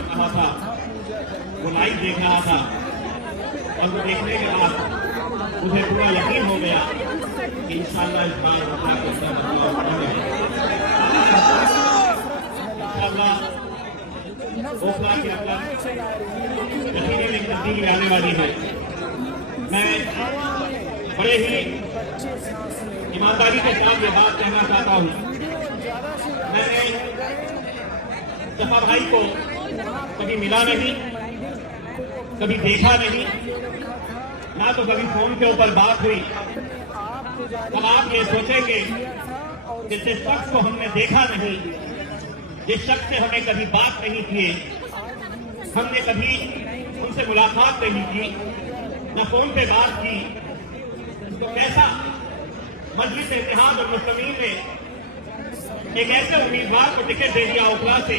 कर रहा था, वो लाइव देख रहा था और वो देखने के बाद मुझे पूरा यकीन हो गया कि इंशाअल्लाह इस बार ओखला के अंदर बदलाव करेंगे। इंशाअल्लाह ओखला के अंदर यकीनन एक तब्दीली आने वाली है। मैं बड़े ही ईमानदारी के साथ ये बात कहना चाहता हूँ। मैंने सपा भाई को कभी मिला नहीं, कभी देखा नहीं, ना तो कभी फोन के ऊपर बात हुई। अब आप ये सोचेंगे कि जिस शख्स को हमने देखा नहीं, जिस शख्स से हमें कभी बात नहीं की, हमने कभी उनसे मुलाकात नहीं की, न फोन पे बात की, तो कैसा मजलिस इत्तेहाद और मुस्लिमीन ने एक ऐसे उम्मीदवार को टिकट दे दिया ओखला से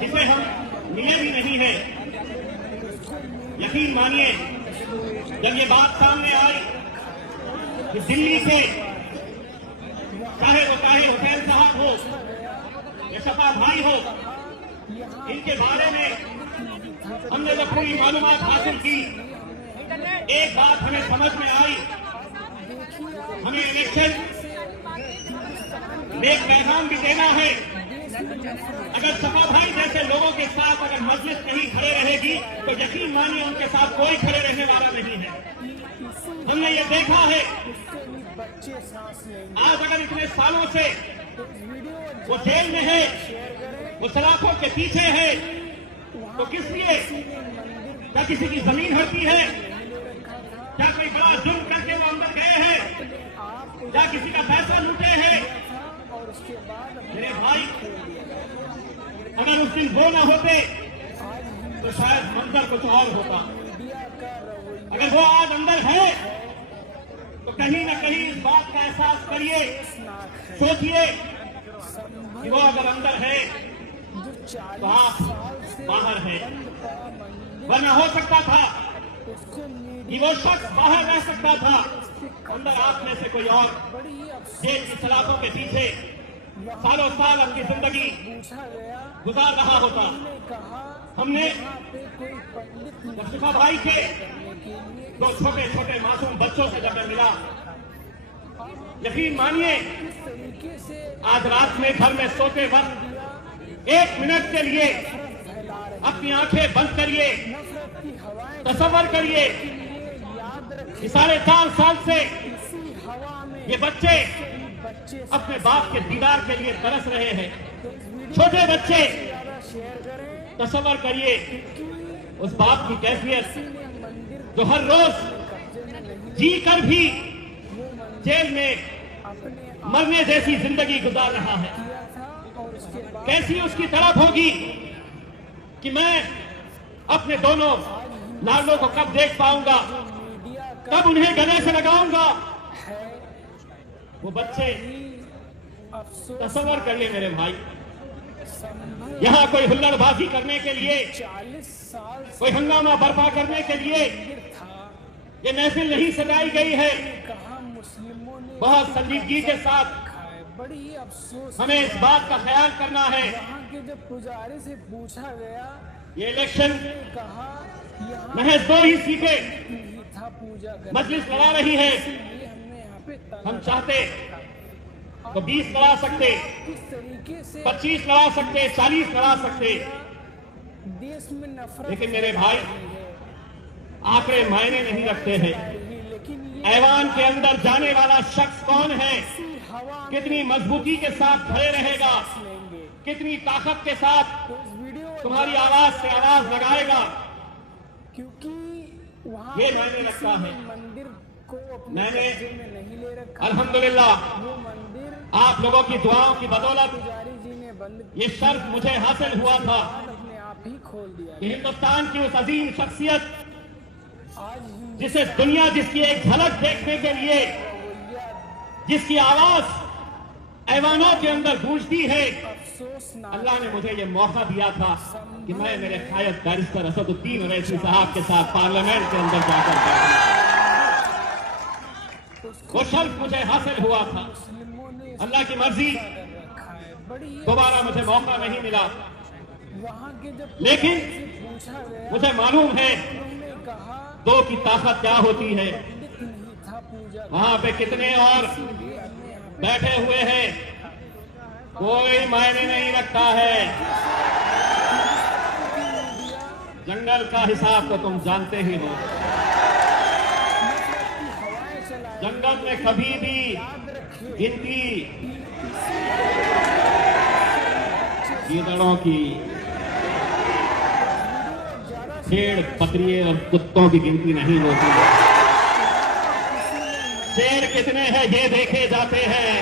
जिसे हम मिले भी नहीं है। यकीन मानिए, जब ये बात सामने आई कि दिल्ली से चाहे वो हुसैन साहब हो या सपा भाई हो, इनके बारे में हमने जब पूरी मालूमात हासिल की, एक बात हमें समझ में आई, हमें इलेक्शन में एक पैगाम भी देना है। अगर सपा भाई जैसे लोगों के साथ अगर मजलिस नहीं खड़े रहेगी तो यकीन मानिए उनके साथ कोई खड़े रहने वाला नहीं है। हमने ये देखा है, आज अगर इतने सालों से वो जेल में है, वो सलाखों के पीछे है, तो किस लिए? क्या किसी की जमीन हड़पी है? क्या कोई बड़ा जुर्म करके वो अंदर गए हैं? क्या किसी का पैसा लूटे हैं? मेरे भाई, अगर उस दिन वो ना होते तो शायद मंजर कुछ और होता। अगर वो आज अंदर है तो कहीं ना कहीं इस बात का एहसास करिए, सोचिए कि वो अगर अंदर है तो आप बाहर है। वरना हो सकता था कि वो शख्स बाहर रह सकता था, अंदर आप में से कोई और जेल की सलाखों के पीछे सालों साल अपनी जिंदगी गुजार रहा होता। हमने सपा भाई के दो छोटे छोटे मासूम बच्चों से जब मैं मिला, यकीन मानिए आज रात में घर में सोते वक्त 1 मिनट के लिए अपनी आंखें बंद करिए, तसव्वुर करिए कि 4.5 साल से ये बच्चे अपने बाप के दीदार के लिए तरस रहे हैं। छोटे बच्चे, तसव्वुर करिए उस बाप की कैफियत जो हर रोज जी कर भी जेल में मरने जैसी जिंदगी गुजार रहा है। कैसी उसकी तड़प होगी कि मैं अपने दोनों लाडलों को कब देख पाऊंगा, कब उन्हें गले से लगाऊंगा। वो बच्चे, तसव्वुर कर ले मेरे भाई, यहाँ कोई हुल्लड़बाजी करने के लिए, कोई हंगामा बर्पा करने के लिए ये महफिल नहीं सजाई गई है। बहुत संजीदगी के साथ हमें इस बात का ख्याल करना है। जब पुजारी से पूछा गया, ये इलेक्शन महज 2 ही सीटें मजलिस लड़ा रही है। हम चाहते तो 20 लड़ा सकते, 25 लड़ा सकते, 40 लड़ा सकते, देश में नफरत, लेकिन मेरे भाई आंकड़े मायने नहीं रखते हैं। ऐवान के अंदर जाने वाला शख्स कौन है, कितनी मजबूती के साथ खड़े रहेगा, कितनी ताकत के साथ तुम्हारी आवाज से आवाज लगाएगा, क्योंकि ये मायने लगता है। मंदिर को अपने मैंने में नहीं ले रखा। अल्हम्दुलिल्लाह वो मंदिर आप लोगों की दुआओं की बदौलत पुजारी जी ने बंद ये शर्फ मुझे हासिल हुआ था अपने आप ही खोल दिया। कि हिंदुस्तान की उस अजीम शख्सियत आज जिसे दुनिया जिसकी एक झलक देखने के लिए, जिसकी आवाज ऐवानों के अंदर गूंजती है, अफसोसनाक अल्लाह ने मुझे ये मौका दिया था कि मैं मेरे कायद बैरिस्टर असदुद्दीन ओवैसी साहब के साथ पार्लियामेंट के अंदर जाकर वो शर्फ मुझे हासिल हुआ था। मुस्लिमों ने अल्लाह की मर्जी रखा है। बड़ी दोबारा मुझे मौका नहीं मिला, वहाँ के जब लेकिन पूछा गया मुझे मालूम है उन्होंने कहा दो की ताकत क्या होती है। पंडित नहीं था पूजा वहां पे कितने और बैठे हुए हैं, कोई मायने नहीं रखता है। जंगल का हिसाब तो तुम जानते ही हो। जंगल में कभी भी गिनती गीदड़ों की, शेर, बकरियों और कुत्तों की गिनती नहीं होती है। शेर कितने हैं ये देखे जाते हैं।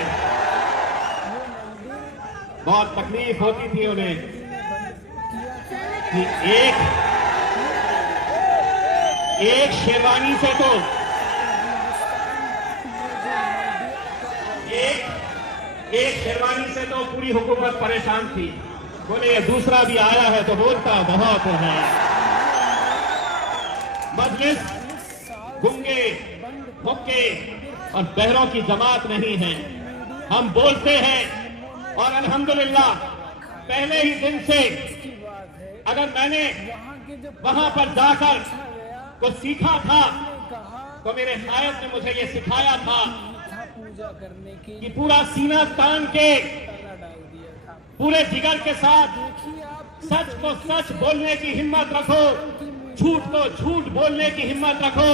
बहुत तकलीफ होती थी उन्हें कि एक शेरवानी से तो एक शेरवानी से तो पूरी हुकूमत परेशान थी। बोले ये दूसरा भी आया है तो बोलता बहुत है। मजलिस गूंगे, मुक्के और बहरों की जमात नहीं है। हम बोलते हैं और अल्हम्दुलिल्लाह पहले ही दिन से अगर मैंने वहां पर जाकर कुछ सीखा था तो मेरे शायद ने मुझे ये सिखाया था पूजा करने की कि पूरा सीना तान के पूरे जिगर के साथ सच को सच बोलने की हिम्मत रखो, झूठ को झूठ बोलने की हिम्मत रखो,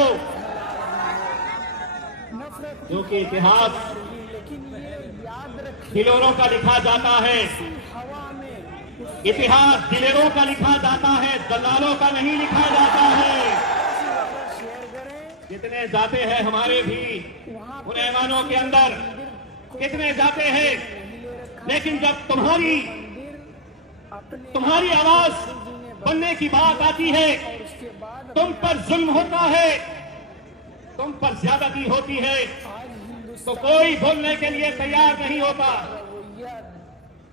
क्योंकि इतिहास दिलेरों का लिखा जाता है। इतिहास दिलेरों का लिखा जाता है, दलालों का नहीं लिखा जाता है। कितने जाते हैं हमारे भी उन ऐवानों के अंदर, कितने जाते हैं, लेकिन जब तुम्हारी आवाज बनने की बात आती है, तुम पर जुल्म होता है, तुम पर ज्यादती होती है, तो कोई बोलने के लिए तैयार नहीं होता।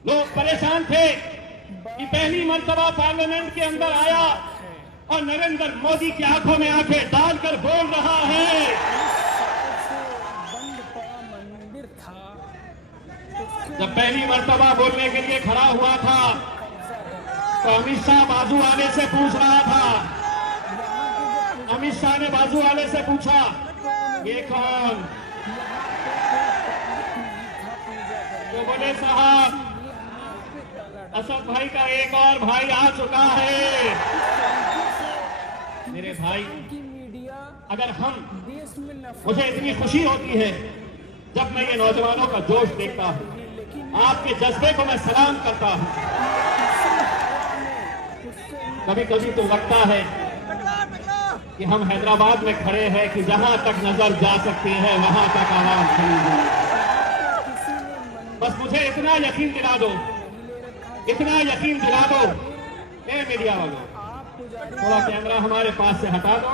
लोग परेशान थे कि पहली मर्तबा पार्लियामेंट के अंदर आया और नरेंद्र मोदी की आंखों में आंखें डालकर बोल रहा है। जब पहली मर्तबा बोलने के लिए खड़ा हुआ था तो अमित शाह बाजू वाले से पूछ रहा था। अमित शाह ने बाजू वाले से पूछा ये कौन? तो बोले साहब असद भाई का एक और भाई आ चुका है। मेरे भाई, अगर मुझे इतनी खुशी होती है जब मैं ये नौजवानों का जोश देखता हूँ, आपके जज्बे को मैं सलाम करता हूँ। कभी कभी तो लगता है कि हम हैदराबाद में खड़े हैं कि जहां तक नजर जा सकती है वहां तक आवाज खड़ी है। बस मुझे इतना यकीन दिला दो, इतना यकीन दिला दो। ए मीडिया वालों, थोड़ा कैमरा हमारे पास से हटा दो।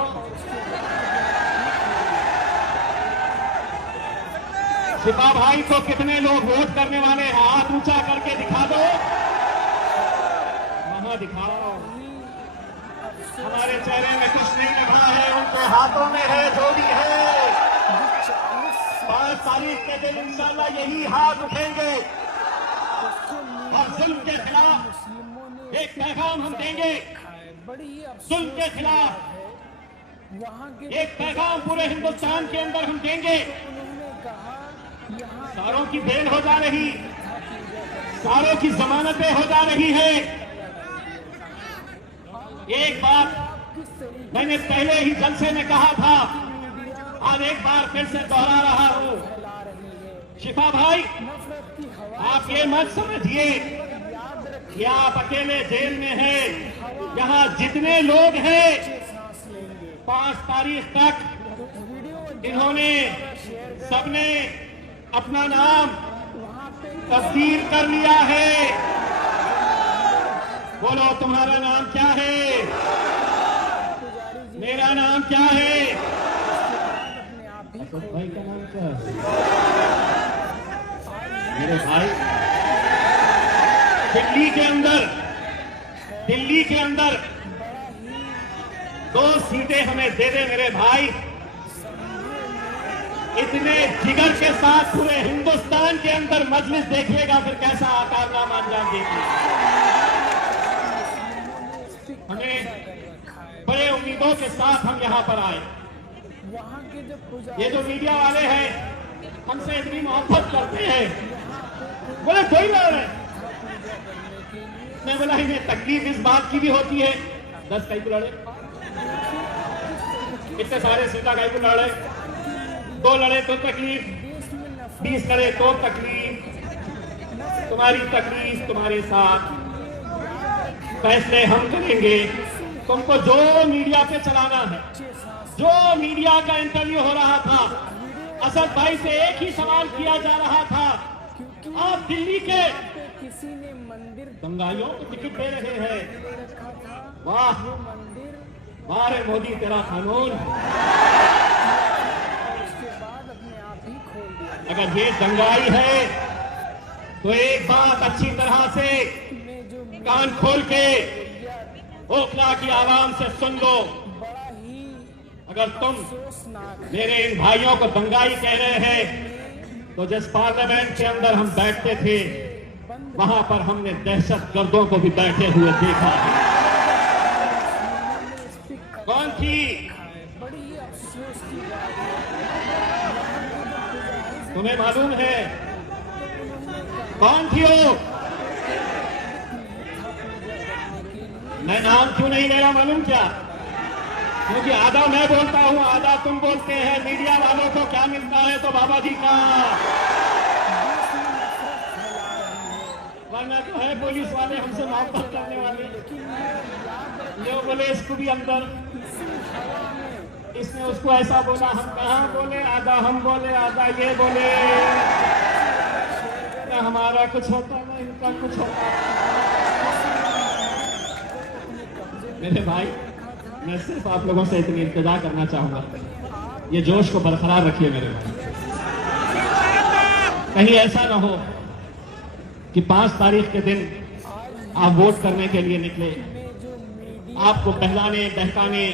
शिफा भाई को कितने लोग वोट करने वाले हैं, हाथ ऊंचा करके दिखा दो। वहां दिखाओ। हमारे चेहरे में कुछ नहीं लिखा है, उनके हाथों में है जो भी है। 5 तारीख के दिन इंशाल्लाह यही हाथ उठेंगे और जुल्म के खिलाफ एक पैगाम हम देंगे। जुल्म के खिलाफ एक पैगाम पूरे हिंदुस्तान के अंदर हम देंगे। सारों की बेल हो जा रही, सारों की जमानतें हो जा रही है। एक बात मैंने पहले ही जलसे में कहा था, आज एक बार फिर से दोहरा रहा हूं। शिफा भाई, आप ये मत समझिए कि आप अकेले जेल में हैं। यहाँ जितने लोग हैं 5 तारीख तक इन्होंने सबने अपना नाम तस्दीर कर लिया है। बोलो तुम्हारा नाम क्या है? मेरा नाम क्या है? भाई का नाम क्या है? मेरे भाई, दिल्ली के अंदर 2 सीटें हमें दे दे मेरे भाई। इतने जिगर के साथ पूरे हिंदुस्तान के अंदर मजलिस देखिएगा, फिर कैसा कारनामा अंजाम देगी। मजलूमों के साथ हम यहाँ पर आए। वहाँ के जो पूजा ये जो मीडिया वाले हैं हमसे इतनी मोहब्बत करते हैं, बोले कोई लड़ रहे। मैं बोला इन्हें तकलीफ इस बात की भी होती है 10 कई को लड़े, इतने सारे सीधा कई को लड़े, 2 लड़े तो तकलीफ, 20 लड़े तो तकलीफ। तुम्हारी तकलीफ तुम्हारे साथ, फैसले हम करेंगे। तुमको जो मीडिया पे चलाना है, जो मीडिया का इंटरव्यू हो रहा था, असद भाई से एक ही सवाल किया जा रहा था, आप दिल्ली के किसी ने मंदिर दंगाइयों को टिकट दे रहे हैं। रखा था, वाह मंदिर वाह रे मोदी तेरा कानून। उसके बाद अपने आप ही खोल दिया। अगर ये दंगाई है तो एक बात अच्छी तरह से में जो कान खोल के ओखला की आवाम से सुन लो। बड़ा ही अगर तुम अफसोसनाक मेरे इन भाइयों को दंगाई कह रहे हैं तो जिस पार्लियामेंट के अंदर हम बैठते थे वहां पर हमने दहशत गर्दों को भी बैठे हुए देखा। कौन थी? बड़ी ही अफसोस की बात है। तुम्हें मालूम है कौन थी वो? मैं नाम क्यों नहीं ले रहा मालूम क्या? क्योंकि आधा मैं बोलता हूँ, आधा तुम बोलते हैं। मीडिया वालों को क्या मिलता है तो बाबा जी का, वरना तो है पुलिस वाले हमसे मोहब्बत करने वाले। जो बोले इसको भी अंदर, इसने उसको ऐसा बोला, हम कहाँ बोले, आधा हम बोले आधा ये बोले। ना हमारा कुछ होता ना इनका कुछ होता। मेरे भाई, मैं सिर्फ आप लोगों से इतनी इंतजार करना चाहूंगा, ये जोश को बरकरार रखिए मेरे भाई। कहीं ऐसा ना हो कि 5 तारीख के दिन आप वोट करने के लिए निकले, आपको बहलाने बहकाने,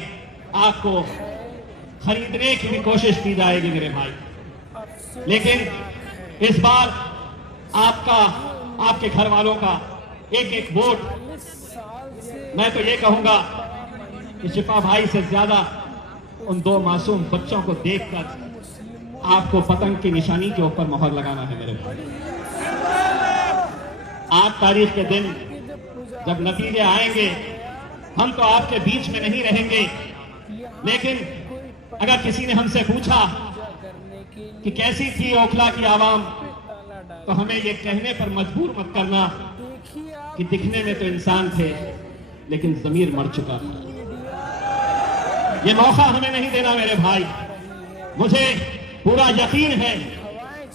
आपको खरीदने की भी कोशिश की जाएगी मेरे भाई। लेकिन इस बार आपका, आपके घर वालों का एक एक वोट, मैं तो ये कहूंगा कि शिफा भाई से ज्यादा उन 2 मासूम बच्चों को देखकर आपको पतंग की निशानी के ऊपर मोहर लगाना है मेरे भाई। 8 तारीख के दिन जब नतीजे आएंगे हम तो आपके बीच में नहीं रहेंगे, लेकिन अगर किसी ने हमसे पूछा कि कैसी थी ओखला की आवाम, तो हमें ये कहने पर मजबूर मत करना कि दिखने में तो इंसान थे लेकिन ज़मीर मर चुका था। ये मौका हमें नहीं देना मेरे भाई। मुझे पूरा यकीन है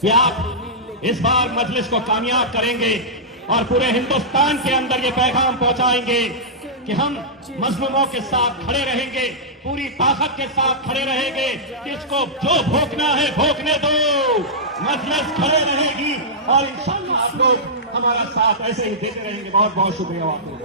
कि आप इस बार मजलिस को कामयाब करेंगे और पूरे हिंदुस्तान के अंदर ये पैगाम पहुंचाएंगे कि हम मजलूमों के साथ खड़े रहेंगे, पूरी ताकत के साथ खड़े रहेंगे। किसको जो भोंकना है भोंकने दो, मजलिस खड़े रहेगी और इंशाअल्लाह आप लोग हमारा साथ ऐसे ही देते रहेंगे। बहुत बहुत शुक्रिया आपको।